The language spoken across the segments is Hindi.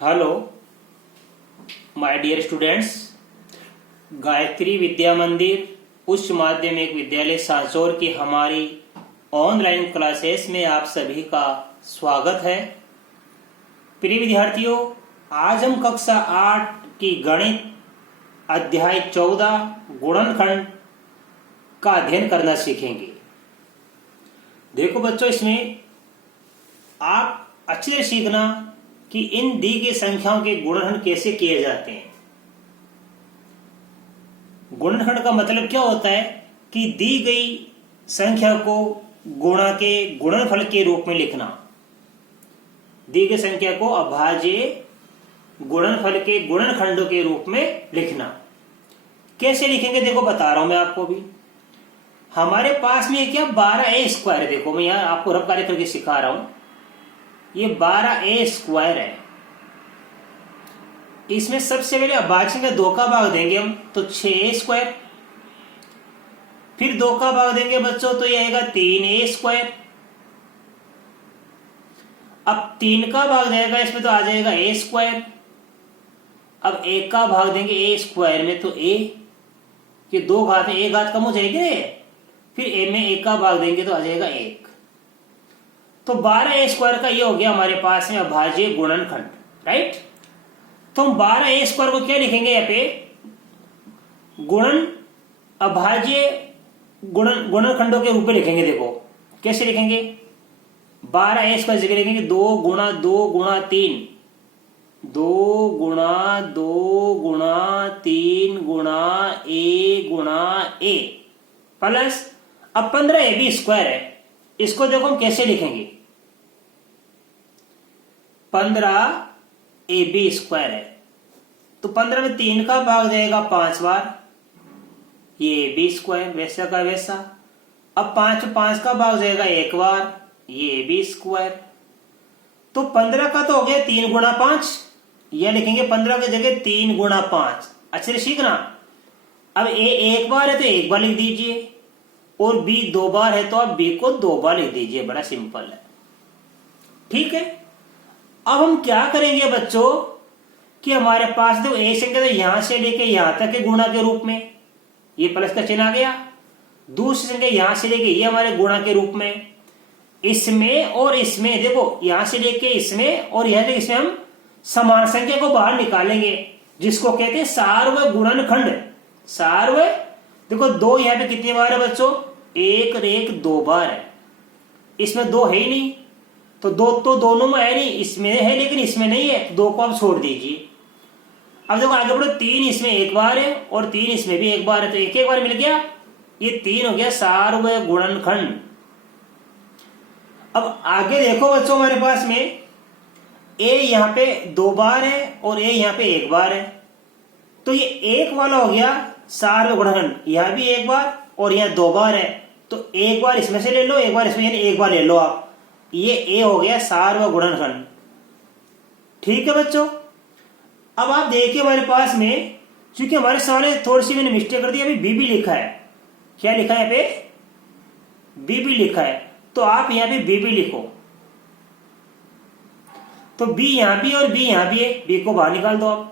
Hello my dear students. Gayatri Vidya Mandir Uchch माध्यमिक विद्यालय सांचौर की हमारी ऑनलाइन क्लासेस में आप सभी का स्वागत है। प्रिय विद्यार्थियों, आज हम कक्षा 8 की गणित अध्याय 14 गुणनखंड का अध्ययन करना सीखेंगे। देखो बच्चों, इसमें आप अच्छे से सीखना कि इन दी गई संख्याओं के गुणनखंड कैसे किए जाते हैं। गुणनखंड का मतलब क्या होता है कि दी गई संख्या को गुणा के गुणनफल के रूप में लिखना। दी गई संख्या को अभाज्य गुणनफल के गुणनखंडों के रूप में लिखना। कैसे लिखेंगे देखो बता रहा हूं मैं आपको भी। हमारे पास में क्या 12a²। देखो मैं यहां आपको रफ कार्य करके सिखा रहा हूं। ये 12a² है। इसमें सबसे पहले अभाज्य का 2 का भाग देंगे हम तो 6a²। फिर 2 का भाग देंगे बच्चों तो ये आएगा 3a²। अब 3 का भाग जाएगा इसमें तो आ जाएगा a²। अब 1 का भाग देंगे a² में तो a, ये 2 घात में 1 घात कम हो जाएगी। फिर a में 1 का भाग देंगे तो आ जाएगा 1। तो 12a² का ये हो गया हमारे पास में अभाज्य गुणनखंड, राइट। तो हम 12a² को क्या लिखेंगे यहाँ पे, अभाज्य गुणनखंडों के रूप में लिखेंगे। देखो कैसे लिखेंगे, 12a² जगह लिखेंगे 2 गुणा 2 गुणा 3, 2 गुणा 2 गुणा 3 गुणा a गुणा a प्लस अब 15ab² है। इसको देखो हम कैसे लिखेंगे, 15ab² है तो 15 में 3 का भाग जाएगा 5 बार, ये ab² वैसा का वैसा। अब 5 में 5 का भाग जाएगा 1 बार, ये ab²। तो 15 का तो हो गया 3 गुणा 5, यह लिखेंगे 15 की जगह 3 गुणा 5। अच्छे से सीखना। अब a 1 बार है तो 1 बार लिख दीजिए, और b 2 बार है तो आप b को 2 बार लिख दीजिए। बड़ा सिंपल है, ठीक है। अब हम क्या करेंगे बच्चों कि हमारे पास देखो a संख्या तो यहां से लेके यहां तक के गुणा के रूप में, ये प्लस का चिन्ह आ गया। दूसरी संख्या यहां से लेके ये हमारे गुणा के रूप में, इसमें और इसमें देखो यहां से लेके इसमें और यहां तक इसमें हम समान संख्या को बाहर निकालेंगे, जिसको कहते हैं सार्वय गुणनखंड। सार्वय देखो 2 यहां पे कितनी बार है बच्चों, 1 और 1 2 बार है। इसमें 2 है ही नहीं, तो 2 तो दोनों में है नहीं, इसमें है लेकिन इसमें नहीं है, 2 को आप छोड़ दीजिए। अब देखो आगे बढ़ो, 3 इसमें 1 बार है और 3 इसमें भी 1 बार है, तो 1 बार मिल गया, ये 3 हो गया सार्वय गुणनखंड। अब आगे देखो बच्चों, हमारे पास में a यहां पे 2 बार है और a यहां पे 1 बार है, तो ये 1 वाला हो गया सार्वय गुणनखंड। यहां भी 1 बार और यहां 2 बार है, तो 1 बार इसमें से ले लो, 1 बार इसमें, यानी 1 बार ले लो आप। ये a हो गया सार्वय गुणनखंड, ठीक है बच्चों। अब आप देखिए हमारे पास में, क्योंकि हमारे सवाल में थोड़ी सी मैंने मिस्टेक कर दी, अभी b भी लिखा है। क्या लिखा है यहाँ पे, b भी लिखा है, तो आप यहाँ पे b भी लिखो। तो b यहां भी और b यहां भी है, b को बाहर निकाल दो आप।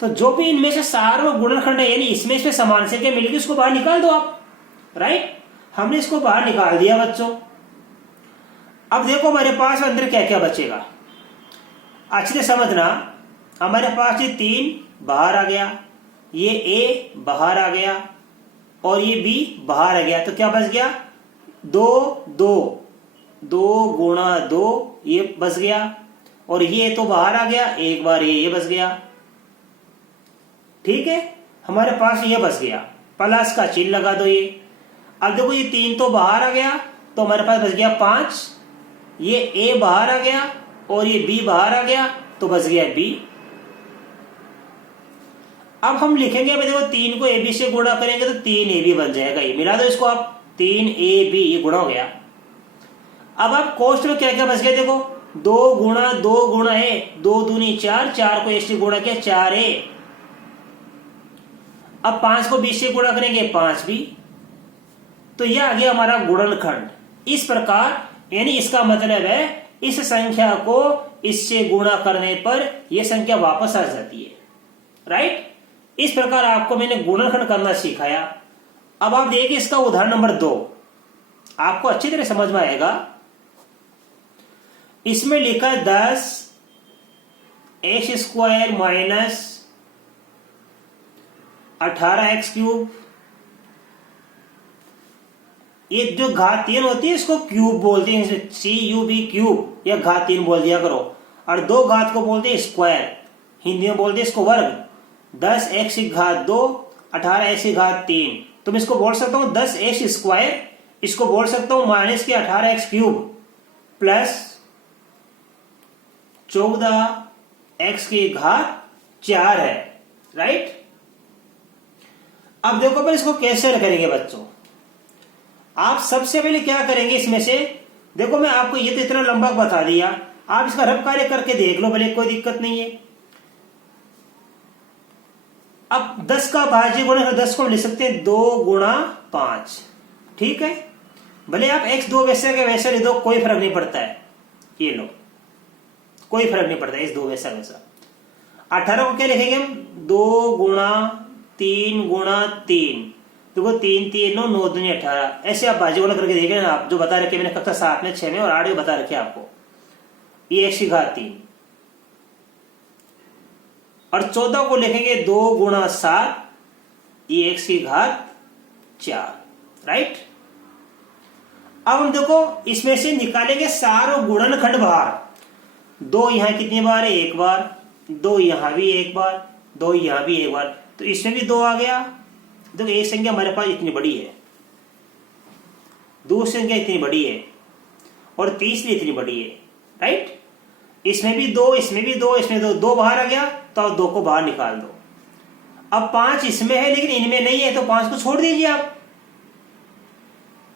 तो जो भी इनमें से सार्वय गुणनखंड है, यानी इसमें से समान संख्या मिलेगी, उसको बाहर निकाल दो आप, राइट। हमने इसको बाहर निकाल दिया बच्चों। अब देखो हमारे पास अंदर क्या क्या बचेगा, अच्छे से समझना। हमारे पास ये 3 बाहर आ गया, ये a बाहर आ गया और ये b बाहर आ गया, तो क्या बच गया, 2 2 2 गुणा 2 ये बच गया, और ये तो बाहर आ गया, 1 बार ये बच गया, ठीक है। हमारे पास ये बच गया, प्लस का चिन्ह लगा दो ये। अब देखो ये 3 तो बाहर आ गया, तो हमारे पास बच गया 5, ये a बाहर आ गया और ये b बाहर आ गया, तो बच गया b। अब हम लिखेंगे, अब देखो 3 को ab से गुणा करेंगे तो 3ab बन जाएगा, ये मिला दो इसको आप, 3ab ये गुणा हो गया। अब आप कोष्ठ में क्या क्या बच गया, देखो 2 गुणा 2 गुणा a, 2 दूनी 4, 4 को a से गुणा किया 4a। अब 5 को b से गुणा करेंगे 5b, तो यह आ गया हमारा गुणनखंड। इस प्रकार यानी इसका मतलब है इस संख्या को इससे गुणा करने पर यह संख्या वापस आ जाती है, राइट। इस प्रकार आपको मैंने गुणनखंड करना सिखाया। अब आप देखिए इसका उदाहरण नंबर 2 आपको अच्छी तरह समझ में आएगा। इसमें लिखा है 10x² माइनस 18x³। ये जो घात 3 होती है इसको क्यूब बोलते हैं, CUB क्यूब या घात 3 बोल दिया करो। और 2 घात को बोलते हैं स्क्वायर, हिंदी में बोलते हैं इसको वर्ग। 10x², 18x3। तुम इसको बोल सकता हूं 10x², इसको बोल सकता हूं माइनस के 18x³ प्लस 14x⁴ है, राइट। अब देखो पर इसको कैसे करेंगे बच्चों। आप सबसे पहले क्या करेंगे, इसमें से देखो मैं आपको ये तो इतना लंबा बता दिया, आप इसका रफ कार्य करके देख लो भले, कोई दिक्कत नहीं है। अब 10 का भाज्य गुणा 10 को लिख सकते हैं 2 गुणा 5, ठीक है। भले आप x2 वैसे के वैसे लिख दो, कोई फर्क नहीं पड़ता है, ये लो कोई फर्क नहीं पड़ता है, x2 वैसा वैसा। 18 को क्या लिखेंगे हम, 2 गुणा 3 गुणा 3, देखो 3 3 9 9 दूनी 18। ऐसे आप भाज्य गुणा करके देखें ना, आप जो बता रखे मैंने कक्षा 7 में 6 में और 8 में बता रखे आपको, ये x⁴। और 14 को लिखेंगे 2 गुणा 7, ये x⁴, राइट। अब हम देखो इसमें से निकालेंगे सारो गुणनखंड बाहर। 2 यहां कितनी बार है, 1 बार। 2 यहां भी 1 बार, 2 यहां भी 1 बार, तो इसमें भी 2 आ गया। देखो एक संख्या हमारे पास इतनी बड़ी है, दूसरी संख्या इतनी बड़ी है और तीसरी इतनी बड़ी है, राइट। इसमें भी 2, इसमें भी 2, इसमें 2 बाहर आ गया, तो अब 2 को बाहर निकाल दो। अब 5 इसमें है लेकिन इनमें नहीं है, तो 5 को छोड़ दीजिए आप।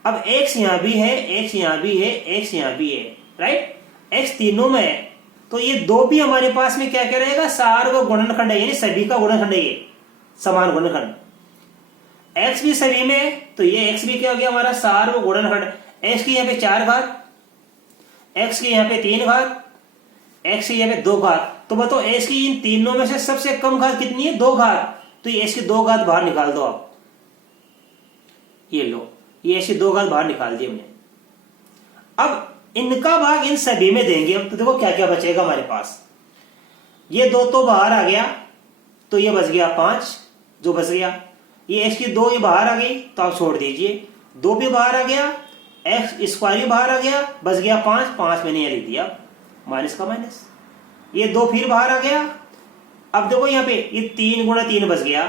अब x यहां भी है, x यहां भी है, x यहां भी है, राइट। x तीनों में है, तो ये 2 भी हमारे पास में क्या रहेगा, सार्व गुणनखंड है, यानी सभी का गुणनखंड है, ये समान गुणनखंड। x भी सभी में है, तो ये x भी क्या हो गया हमारा सार्व गुणनखंड। x की यहाँ पे 4 घात, x की यहाँ पे 3 घात, x की यहाँ पे 2 घात। तो बताओ x की इन तीनों में से सबसे कम घात कितनी है, 2 घात। तो ये x की 2 घात बाहर निकाल दो आप, ये लो, ये x की 2 घात बाहर निकाल दी हमने। अब इनका भाग इन सभी में देंगे, तो देखो क्या क्या बचेगा हमारे पास। ये 2 तो बाहर आ गया, तो ये बच गया 5 जो बच गया। ये x की 2 ये बाहर आ गई, तो आप छोड़ दीजिए। 2 भी बाहर आ गया, x² भी बाहर आ गया, बच गया 5, 5 मैंने लिख दिया माइनस का माइनस। ये 2 फिर बाहर आ गया। अब देखो यहाँ पे ये 3 गुणा 3 बच गया,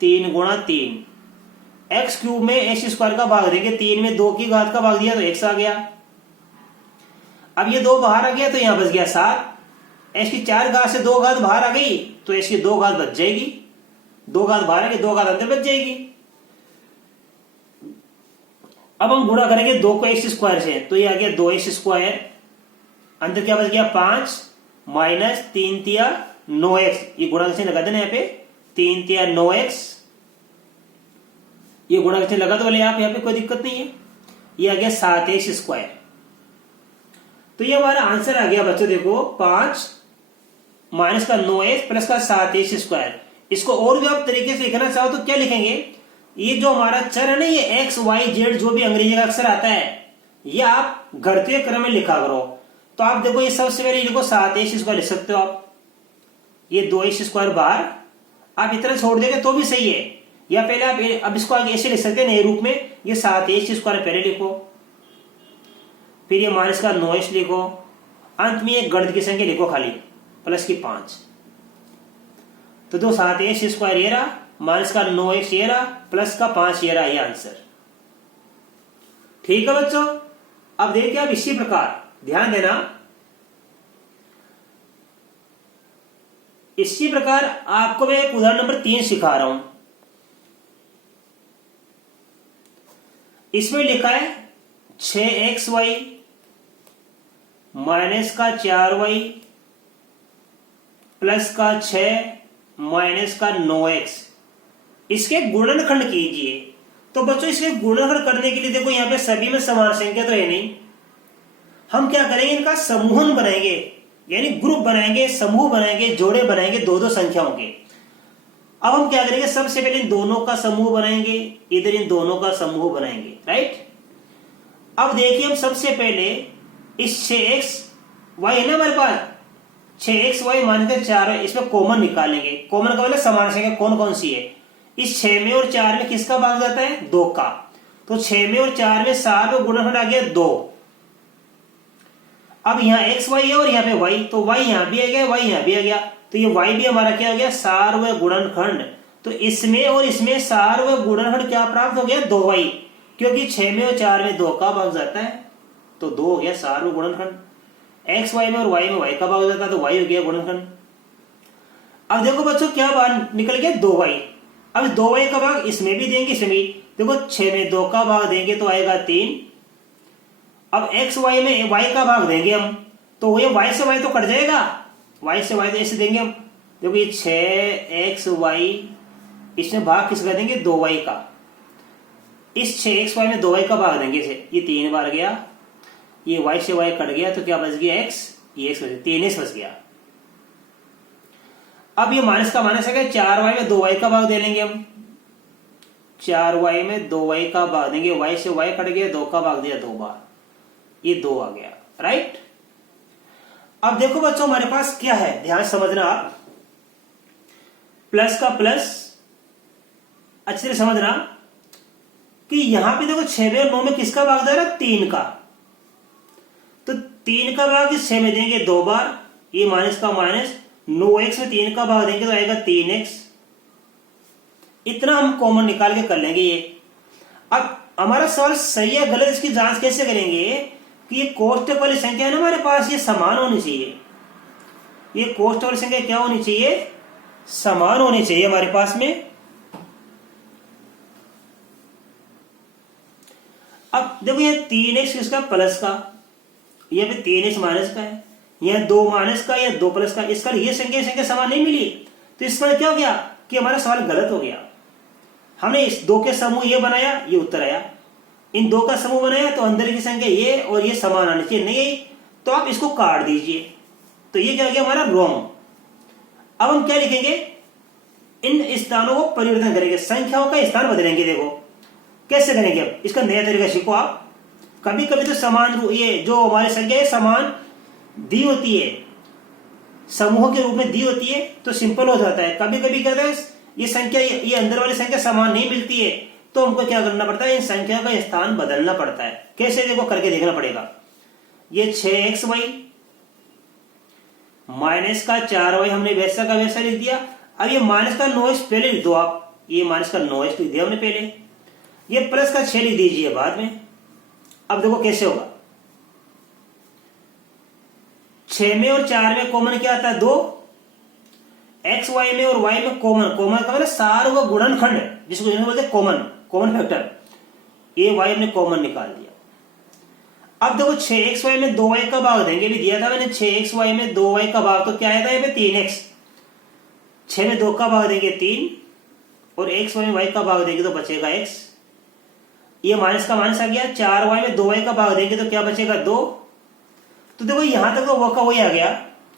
3 गुणा 3। x³ में x² का भाग देंगे, 3 में 2 की घात का भाग दिया तो x आ गया। अब ये 2 बाहर आ गया, तो यहां बच गया 7। x की 4 घात से 2 घात बाहर आ गई, तो x की 2 घात बच जाएगी। 2 घात बाहर आ गई, 2 घात अंदर बच जाएगी। अब हम गुणा करेंगे 2 को x² से, तो ये आ गया 2x², अंदर क्या बच गया 5 माइनस 3 तिया 9x, ये गुणा से लगा देना यहाँ पे, 3 तिया 9x, ये गुणा से लगा दो बोले आप, यहाँ पे कोई दिक्कत नहीं है। ये आ गया 7x²। तो ये हमारा आंसर आ गया बच्चों, देखो 5 माइनस का 9x प्लस का 7x²। इसको और भी आप तरीके से लिखना चाहो तो क्या लिखेंगे, ये जो हमारा चर है ना, ये x y z जो भी अंग्रेजी का अक्षर आता है, ये आप घटते क्रम में लिखा करो। तो आप देखो ये सबसे पहले लिखो 7x² लिख सकते हो आप, ये 2x² बाहर आप इतना छोड़ देंगे तो भी सही है, या पहले आप अब इसको आगे ऐसे लिख सकते हैं नए रूप में, ये 7x² पहले लिखो, फिर ये माइनस का 9x लिखो, अंत में एक गणित की संख्या लिखो खाली प्लस की 5। तो 7x² ये रहा, माइनस का 9x ये रहा, प्लस का 5 ये रहा, ये आंसर। ठीक है बच्चों। अब देखिए आप इसी प्रकार ध्यान देना, इसी प्रकार आपको मैं एक उदाहरण नंबर 3 सिखा रहा हूं। इसमें लिखा है 6xy माइनस का 4y प्लस का 6 माइनस का 9x, इसके गुणनखंड कीजिए। तो बच्चों इसके गुणनखंड करने के लिए देखो यहाँ पे सभी में समान संख्या तो है नहीं, हम क्या करेंगे, इनका समूहन बनाएंगे, यानी ग्रुप बनाएंगे, समूह बनाएंगे, जोड़े बनाएंगे दो दो संख्याओं के। अब हम क्या करेंगे, सबसे पहले इन दोनों का समूह बनाएंगे, इधर इन दोनों का समूह बनाएंगे, राइट। अब देखिए हम सबसे पहले इस 6xy है ना हमारे पास, 6xy मानकर 4y, इसमें कॉमन निकालेंगे। कॉमन का मतलब समान संख्या कौन कौन सी है। इस 6 में और 4 में किसका भाग जाता है, 2 का। तो 6 में और 4 में 7 में गुणनखंड आ गया 2। अब यहाँ xy है और यहाँ पे y, तो y यहाँ भी आ गया, y यहाँ भी आ गया, तो ये y भी हमारा क्या हो गया, सार्वय गुणनखंड। तो इसमें और इसमें सार्वय गुणनखंड क्या प्राप्त हो गया, 2y, क्योंकि 6 में और 4 में 2 का भाग जाता है, तो 2 हो गया सार्वय गुणनखंड। एक्स वाई में और वाई में वाई का भाग हो जाता है, तो वाई हो गया गुणनखंड। अब देखो बच्चों क्या भाग निकल गया, 2y। अब 2y का भाग इसमें भी देंगे, इसमें भी देखो 6 में 2 का भाग देंगे तो आएगा 3। अब एक्स वाई में y का भाग देंगे हम, तो ये y से y तो कट जाएगा, y से y तो ऐसे देंगे हम। देखो ये 6xy, इसमें भाग किसका देंगे, 2y का। इस 6xy में 2y का भाग देंगे इसे, ये 3 बार गया, ये y से y कट गया, तो क्या बच गया x, ये x बच गया, 3x बच गया। अब ये माइनस का माइनस है, 4y में 2y का भाग दे लेंगे हम, 4y में 2y का भाग देंगे, y से y कट गया, 2 का भाग दिया 2 बार, ये 2 आ गया, राइट। अब देखो बच्चों हमारे पास क्या है, ध्यान समझना आप, प्लस का प्लस, अच्छे से समझना कि यहां पे देखो 6 में और 9 में किसका भाग दे रहा है, 3 का। तो 3 का भाग इस 6 में देंगे 2 बार, ये माइनस का माइनस, 9x में 3 का भाग देंगे तो आएगा 3x। इतना हम कॉमन निकाल के कर लेंगे ये। अब हमारा सवाल सही है गलत, इसकी जांच कैसे करेंगे कि ये कोष्टक वाली संख्या है ना हमारे पास, ये समान होनी चाहिए। ये कोष्टक वाली संख्या क्या होनी चाहिए, समान होनी चाहिए हमारे पास में। अब देखो ये 3x किसका, प्लस का, यहाँ पे 3x माइनस का है, यहाँ 2 माइनस का या 2 प्लस का, इसका ये संख्या समान नहीं मिली, तो इस पर क्या हो गया कि हमारा सवाल गलत हो गया। हमने इस 2 के समूह ये बनाया, ये उत्तर आया, इन 2 का समूह बनाया तो अंदर की संख्या ये और ये समान आनी चाहिए, नहीं आई तो आप इसको काट दीजिए, तो ये क्या हो गया हमारा रॉन्ग। अब हम क्या लिखेंगे, इन स्थानों को परिवर्तन करेंगे, संख्याओं का स्थान बदलेंगे। देखो कैसे करेंगे, अब इसका नया तरीका सीखो आप। कभी कभी तो समान, ये जो हमारी संख्या है समान दी होती है, समूह के रूप में दी होती है, तो सिंपल हो जाता है। कभी कभी क्या होता है, ये संख्या, ये अंदर वाली संख्या समान नहीं मिलती है, तो हमको क्या करना पड़ता है, इन संख्या का स्थान बदलना पड़ता है। कैसे, देखो करके देखना पड़ेगा। ये 6xy माइनस का 4y हमने वैसा का वैसा लिख दिया। अब ये माइनस का 9x पहले लिख दो आप, ये माइनस का 9x लिख दिया हमने पहले, ये प्लस का 6 लिख दीजिए बाद में। अब देखो कैसे होगा, 6 में और 4 में कॉमन क्या आता है, 2। एक्स वाई में और वाई में कॉमन, कॉमन का मतलब सार्वय गुणनखंड, जिसको बोलते हैं कॉमन फैक्टर, ये वाई हमने कॉमन निकाल दिया। अब देखो 6xy में 2y का भाग देंगे, भी दिया था मैंने 6xy में 2y का भाग, तो क्या आया था यहाँ पे 3x, 6 में 2 का भाग देंगे 3, और xy में y का भाग देंगे तो बचेगा x। ये माइनस का माइनस आ गया, 4y में 2y का भाग देंगे तो क्या बचेगा 2। तो देखो यहां तक तो वो का वही आ गया,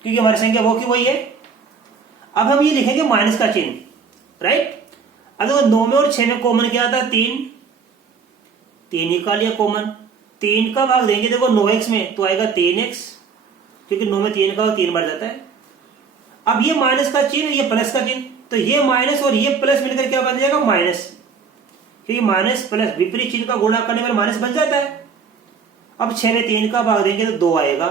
क्योंकि हमारी संख्या वो की वही है। अब हम ये लिखेंगे माइनस का चिन्ह, राइट। अब देखो 9 में और 6 में कॉमन क्या आता है, 3 निकाल लिया कॉमन, 3 का भाग देंगे देखो 9x में तो आएगा 3x, क्योंकि 9 में 3 का भाग 3 बार जाता है। अब ये माइनस का चिन्ह, ये प्लस का चिन्ह, तो ये माइनस और ये प्लस मिलकर क्या बन जाएगा, माइनस, क्योंकि माइनस प्लस विपरीत चिन्ह का गुणा करने पर माइनस बन जाता है। अब 6 में 3 का भाग देंगे तो 2 आएगा।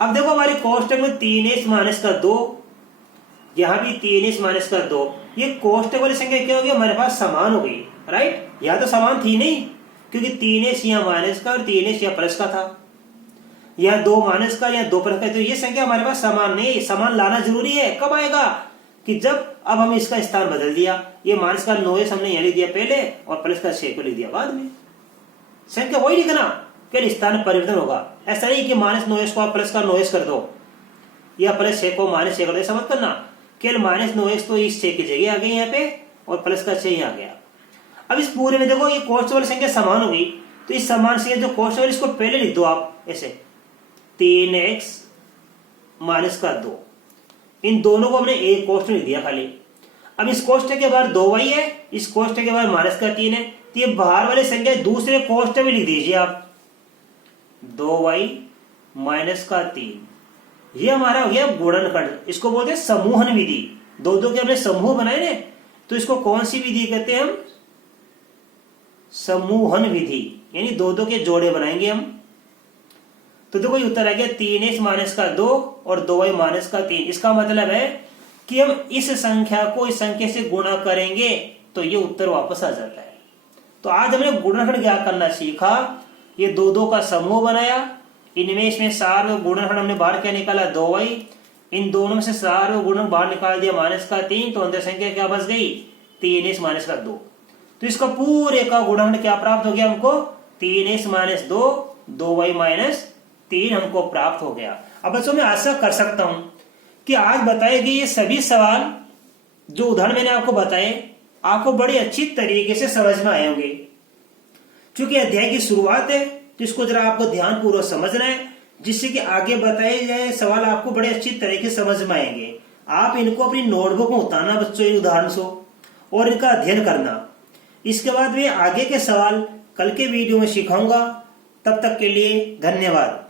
अब देखो हमारी कोष्टक में 3x माइनस का 2, यहां भी 3x माइनस का 2, ये कोष्टक वाली संख्या क्या हो गई, हमारे पास समान हो गई, राइट। यहां तो समान थी नहीं, क्योंकि 3x यहाँ माइनस का और 3x यहाँ प्लस का था, यहाँ 2 माइनस का यहाँ 2 प्लस का, तो ये संख्या हमारे पास समान नहीं। समान लाना जरूरी है, कब आएगा कि जब अब हम इसका स्थान बदल दिया, ये माइनस का 9x हमने यहाँ लिख दिया पहले और प्लस का 6 को लिख दिया बाद में, संख्या वही लिखना, फिर स्थान परिवर्तन होगा। ऐसा नहीं कि माइनस 9x को आप प्लस का 9x कर दो या प्लस 6 को माइनस 6 कर दो, ऐसा मत करना। केवल माइनस 9x तो इस 6 की जगह आ गई यहाँ पे और प्लस का 6 यहाँ आ गया। अब इस पूरे में देखो ये कोष्टक वाली संख्या समान होगी, तो इस समान से जो कोष्टक है इसको पहले लिख दो आप ऐसे, 3x माइनस का 2, इन दोनों को हमने एक कोष्टक लिख दिया खाली। अब इस कोष्टक के बाहर 2y है, इस कोष्टक के बाहर माइनस का 3 है, तो ये बाहर वाली संख्या दूसरे कोष्टक में लिख दीजिए आप, 2y माइनस का 3। ये हमारा हो गया गुणनखंड। इसको बोलते हैं समूहन विधि। दो दो के हमने समूह बनाए ना, तो इसको कौन सी विधि कहते हैं हम? समूहन विधि, यानी दो दो के जोड़े बनाएंगे हम। तो देखो ये उत्तर आ गया 3x माइनस का 2 और 2y माइनस का 3। इसका मतलब है कि हम इस संख्या को इस संख्या से गुणा करेंगे तो ये उत्तर वापस आ जाता है। तो आज हमने गुणनखंड क्या करना सीखा। ये दो दो का समूह बनाया, इनमें इसमें सार्वलौगिक गुणनखंड हमने बाहर क्या निकाला 2y, इन दोनों में से सार्वलौगिक गुणनखंड बाहर निकाल दिया माइनस का 3, तो अंदर संख्या क्या बच गई 3x माइनस का 2। तो इसका पूरे का गुणनखंड क्या प्राप्त हो गया हमको 3x माइनस 2, 2y माइनस 3 हमको प्राप्त हो गया। अब बच्चों मैं आशा कर सकता हूं कि आज बताए गए ये सभी सवाल जो उदाहरण मैंने आपको बताए आपको बड़ी अच्छी तरीके से समझ में आए होंगे। क्योंकि अध्याय की शुरुआत है तो इसको जरा आपको ध्यानपूर्वक समझना है, जिससे कि आगे बताए गए सवाल आपको बड़े अच्छी तरीके से समझ में आएंगे। आप इनको अपनी नोटबुक में उतारना बच्चों, ये उदाहरण सो, और इनका अध्ययन करना। इसके बाद मैं आगे के सवाल कल के वीडियो में सिखाऊंगा। तब तक के लिए धन्यवाद।